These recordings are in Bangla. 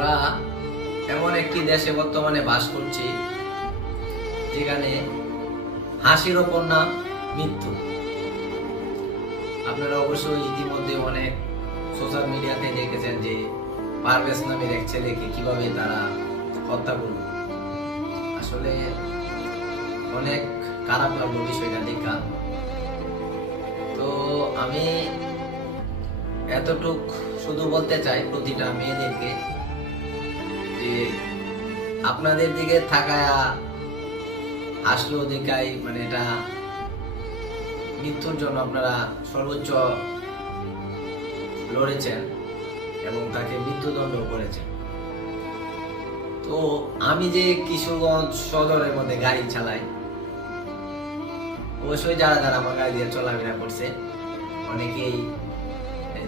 আমরা এমন একটি দেশে বর্তমানে বাস করছি যেখানে হাসির ওপর নাম মৃত্যু। আপনারা অবশ্যই ইতিমধ্যে অনেক সোশ্যাল মিডিয়াতে দেখেছেন যে পারভেজ নামের এক ছেলেকে কিভাবে তারা হত্যা করল। আসলে অনেক খারাপ লাগলো বিষয়টা দেখা। তো আমি এতটুক শুধু বলতে চাই প্রতিটা মেয়েদেরকে যে আপনাদের দিকে থাকায় আসলেও দেখাই মানে এটা মৃত্যুর জন্য আপনারা সর্বোচ্চ লড়েছেন এবং তাকে মৃত্যুদণ্ড করেছেন। তো আমি যে কিশোরগঞ্জ সদরের মধ্যে গাড়ি চালাই, অবশ্যই যারা যারা আমার গাড়ি দিয়ে চলাফেরা করছে অনেকেই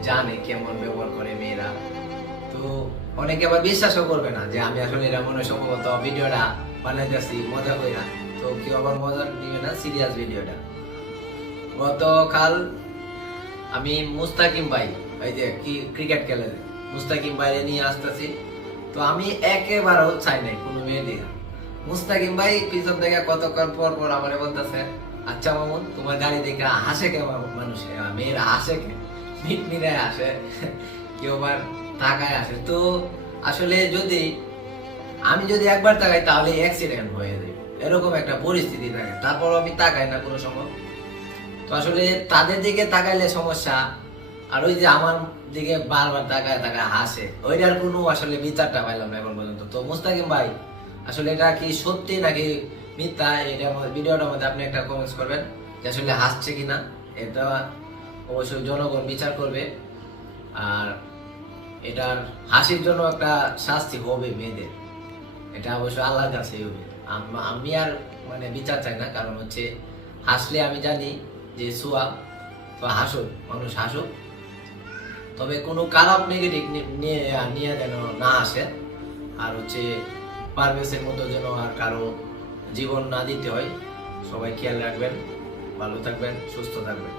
জানে কেমন ব্যবহার করে মেয়েরা। তো অনেকে আবার বিশ্বাসও করবে না যে আমি আসলে এটা মনে সম্ভবত ভিডিওটা বানাইতেছি মজা করে না। তো কেউ আবার মজা নিবে না, সিরিয়াস ভিডিওটা। গতকাল আমি মুস্তাকিম ভাই, ওই যে কি ক্রিকেট খেলে মুস্তাকিম ভাইরে নিয়ে আসতেছি। তো আমি একেবারেও চাই নাই কোনো মেয়ে দিকে। মুস্তাকিম ভাই পিছন থেকে কতক্ষণ পর পর আমার বলতেছে, আচ্ছা মামুন তোমার গাড়ি দেখে হাসে কে মানুষে, মেয়েরা হাসে কে, মিটমিটায় আসে, কেউ আবার তাকায় আসে। তো আসলে আমি যদি একবার তাকাই তাহলে অ্যাক্সিডেন্ট হয়ে যায়, এরকম একটা পরিস্থিতি থাকে। তারপর আমি তাকাই না কোনো সময়। তো আসলে তাদের দিকে তাকাইলে সমস্যা, আর ওই যে আমার দিকে বারবার তাকায় হাসে, ওইটার কোনো আসলে বিচারটা পাইলাম না এখন পর্যন্ত। তো মুস্তাকিম ভাই আসলে এটা কি সত্যি নাকি মিথ্যা, এটা ভিডিওটার মধ্যে আপনি একটা কমেন্টস করবেন যে আসলে হাসছে কিনা। এটা অবশ্যই জনগণ বিচার করবে। আর এটার হাসির জন্য একটা শাস্তি হবে মেয়েদের, এটা অবশ্যই আল্লাহর কাছেই হবে। আমি আর মানে বিচার চাই না, কারণ হচ্ছে হাসলে আমি জানি যে সোয়া, তো হাসুক মানুষ হাসুক, তবে কোনো খারাপ নেগেটিভ নিয়ে যেন না আসে। আর হচ্ছে পারভেজের মতো যেন আর কারো জীবন না দিতে হয়। সবাই খেয়াল রাখবেন, ভালো থাকবেন, সুস্থ থাকবেন।